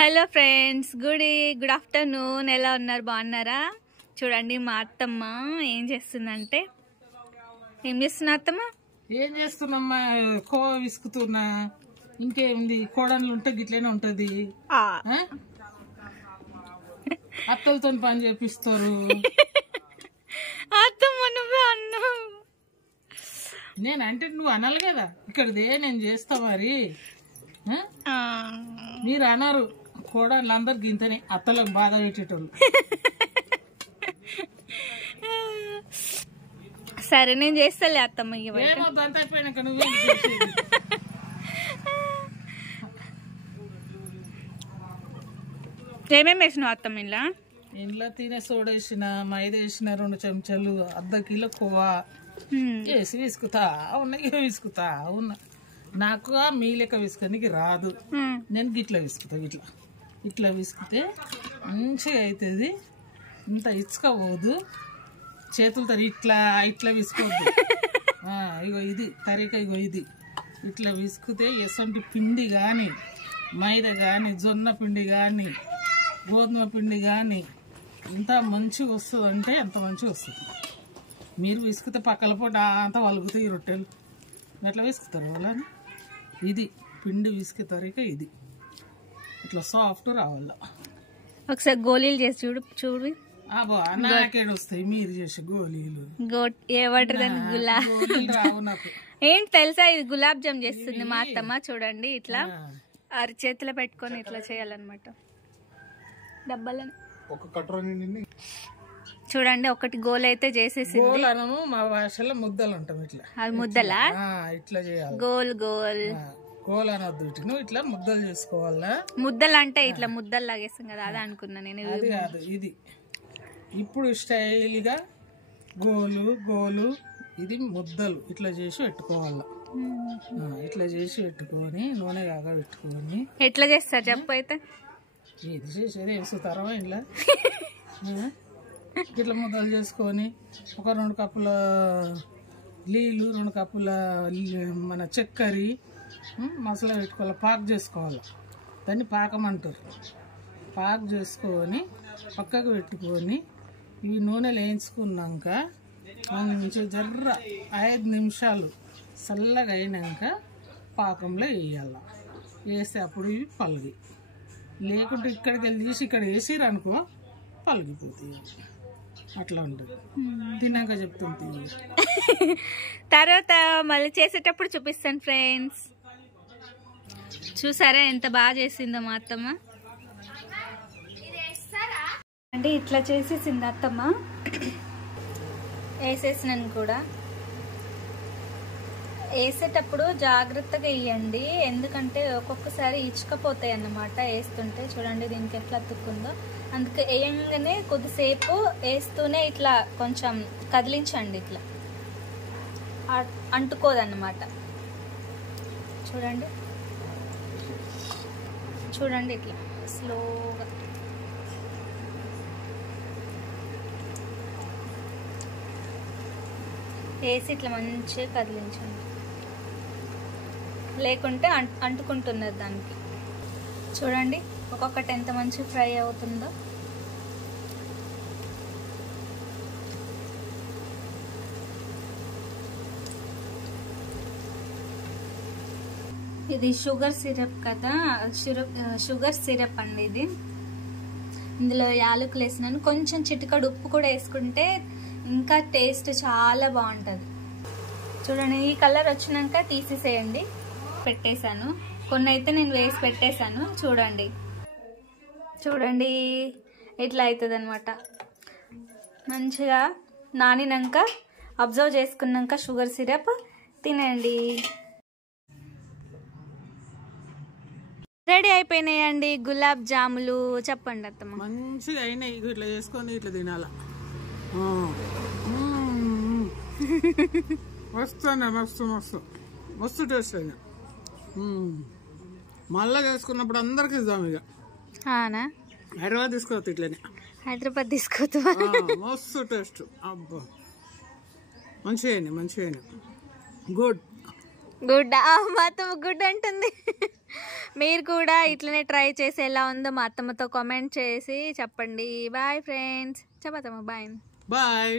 Hello friends, good afternoon. ఎలా ఉన్నారు? బాగున్నారా? చూడండి మా అత్తమ్మ ఏం చేస్తుందంటే, ఏం చేస్తున్నా అత్తమ్మ? ఏం చేస్తున్నమ్మా? కోవ విసుకుతున్నా. ఇంకేంది, కోడన్లు ఉంటే గిట్లనే ఉంటది. అత్తలతో పని చేపిస్తారు. అత్తమ్మ నువ్వే అన్నావు. నేనంటే నువ్వు అనాలి కదా, ఇక్కడదే నేను చేస్తా. మరి మీరు అన్నారు, కోడన్లు అందరు గింతనే అత్తలకు బాధ పెట్టేటోళ్ళు. సరే నేను చేస్తాలే అత్తమ్మ. ఏమొద్దు, అంత అయిపోయినాక నువ్వు ఏమేమి వేసినావు అత్తమ్మ? ఇంట్లో తినే సోడా వేసిన, మైదా వేసిన, 2 చెంచాలు, ½ కిలో కొవ్వా వేసి విసుకుతా విసుకుతా ఉన్నా. నాకు మీ లెక్క విసుకనికి రాదు. నేను గిట్లా విసుకుతా. ఇట్లా విసుకుతే మంచిగా అవుతుంది. ఇంత ఇసుక పోదు. చేతులతో ఇట్లా విసుకోవద్దు. ఇగో ఇది తరిక. ఇగో ఇది ఇట్లా విసుకుతే ఎసంటి పిండి కానీ, మైదా కానీ, జొన్న పిండి కానీ, గోధుమ పిండి కానీ ఇంత మంచిగా వస్తుంది అంటే అంత మంచిగా వస్తుంది. మీరు విసుకుతే పక్కల పూట అంతా వలుగుతాయి ఈ రొట్టెలు. అట్లా విసుకుతారు వాళ్ళని. ఇది పిండి విసుకే తరిక. ఇది ఇట్లా సాఫ్ట్ రావాల. ఒకసారి గోళీలు చేసి చూడు. నాకేడు వస్తాయి మీరు చేసే గోళీలు. రావు నాకు. ఏంటి తెలుసా, ఇది గులాబ్ జామ్ చేస్తుంది మా అత్తమ్మ. చూడండి, ఇట్లా అరిచేతిలో పెట్టుకొని ఇట్లా చేయాలన్నమాట. డబ్బాలని చూడండి, ఒకటి గోల్ అయితే చేసేసింది. మా భాషలో ముద్దలు అంటాం. ఇట్లా అవి ముద్దలా? ఇట్లా చేయాలి. గోల్ గోల్ అనొద్దు. నువ్వు ఇట్లా ముద్దలు చేసుకోవాలా? ముద్దలు అంటే ఇట్లా ముద్దలు లాగేస్తాం కదా, అదే అనుకున్నా నేను. అది కాదు, ఇది ఇప్పుడు స్టైల్ గా గోలు ఇది ముద్దలు ఇట్లా చేసి పెట్టుకోవాలా. ఇట్లా చేసి పెట్టుకొని నూనె కాగా పెట్టుకొని. ఎట్లా చేస్తారు చెప్పు అయితే? ఇది చేసేది వేసుతారా ఇంట్లో. ఇట్లా ముద్దలు చేసుకొని ఒక 2 కప్పుల నీళ్ళు, 2 కప్పుల మన చక్కెర, మసాలా పెట్టుకోవాలి. పాకు చేసుకోవాలి. దాన్ని పాకం అంటారు. పాకు చేసుకొని పక్కకు పెట్టుకొని ఇవి నూనెలు వేయించుకున్నాక మంచిగా జర్ర 5 నిమిషాలు చల్లగా అయినాక పాకంలో వేయాల. వేస్తే అప్పుడు ఇవి పలుగి. లేకుంటే ఇక్కడికి వెళ్ళి తీసి ఇక్కడ వేసిరు అనుకో పలిగిపోతాయి. అట్లా ఉంటుంది. తిన్నాక చెప్తుంది. తర్వాత మళ్ళీ చేసేటప్పుడు చూపిస్తాను ఫ్రెండ్స్. చూసారా ఎంత బాగా చేసిందో మా అత్తమ్మ. అంటే ఇట్లా చేసేసింది అత్తమ్మ. వేసేసినాను కూడా. వేసేటప్పుడు జాగ్రత్తగా వేయండి, ఎందుకంటే ఒక్కొక్కసారి ఇచ్చుకపోతాయి అన్నమాట వేస్తుంటే. చూడండి దీనికి ఎట్లా అతుక్కుందో. అందుకే వేయంగానే కొద్దిసేపు వేస్తూనే ఇట్లా కొంచెం కదిలించండి. ఇట్లా అంటుకోదన్నమాట. చూడండి ఇట్లా స్లోగా వేసి ఇట్లా మంచిగా కదిలించండి, లేకుంటే అంటుకుంటున్నది దానికి. చూడండి ఒక్కొక్కటి ఎంత మంచిగా ఫ్రై అవుతుందో. ఇది షుగర్ సిరప్ కదా, షుగర్ సిరప్ అండి ఇది. ఇందులో యాలకులు వేసినాను. కొంచెం చిటికడు ఉప్పు కూడా వేసుకుంటే ఇంకా టేస్ట్ చాలా బాగుంటుంది. చూడండి ఈ కలర్ వచ్చినాక తీసేసేయండి. పెట్టేశాను. కొన్ని అయితే నేను వేసి పెట్టేశాను. చూడండి ఇట్లా అవుతుంది అనమాట. మంచిగా నానినాక అబ్జర్వ్ చేసుకున్నాక షుగర్ సిరప్ తినండి. రెడీ అయిపోయినాయండి గులాబ్ జాములు. చెప్పండి అత్తమ్మ. మంచిగా అయినాయి. ఇట్లా చేసుకొని ఇట్లా తినాలా. మస్తు టేస్ట్ అయినా. మళ్ళా చేసుకున్నప్పుడు అందరికి ఇద్దాం. ఇక హైదరాబాద్ తీసుకోవద్దు. ఇట్లనే హైదరాబాద్ తీసుకోవద్దు. మస్తు టేస్ట్. అబ్బా మంచిగా అయినా. గుడ్ మాతో గుడ్ అంటుంది. మీరు కూడా ఇట్లనే ట్రై చేసి ఎలా ఉందో మా అత్తమ్మతో కామెంట్ చేసి చెప్పండి. బాయ్ ఫ్రెండ్స్, చెప్పమ్మా బాయ్. బాయ్.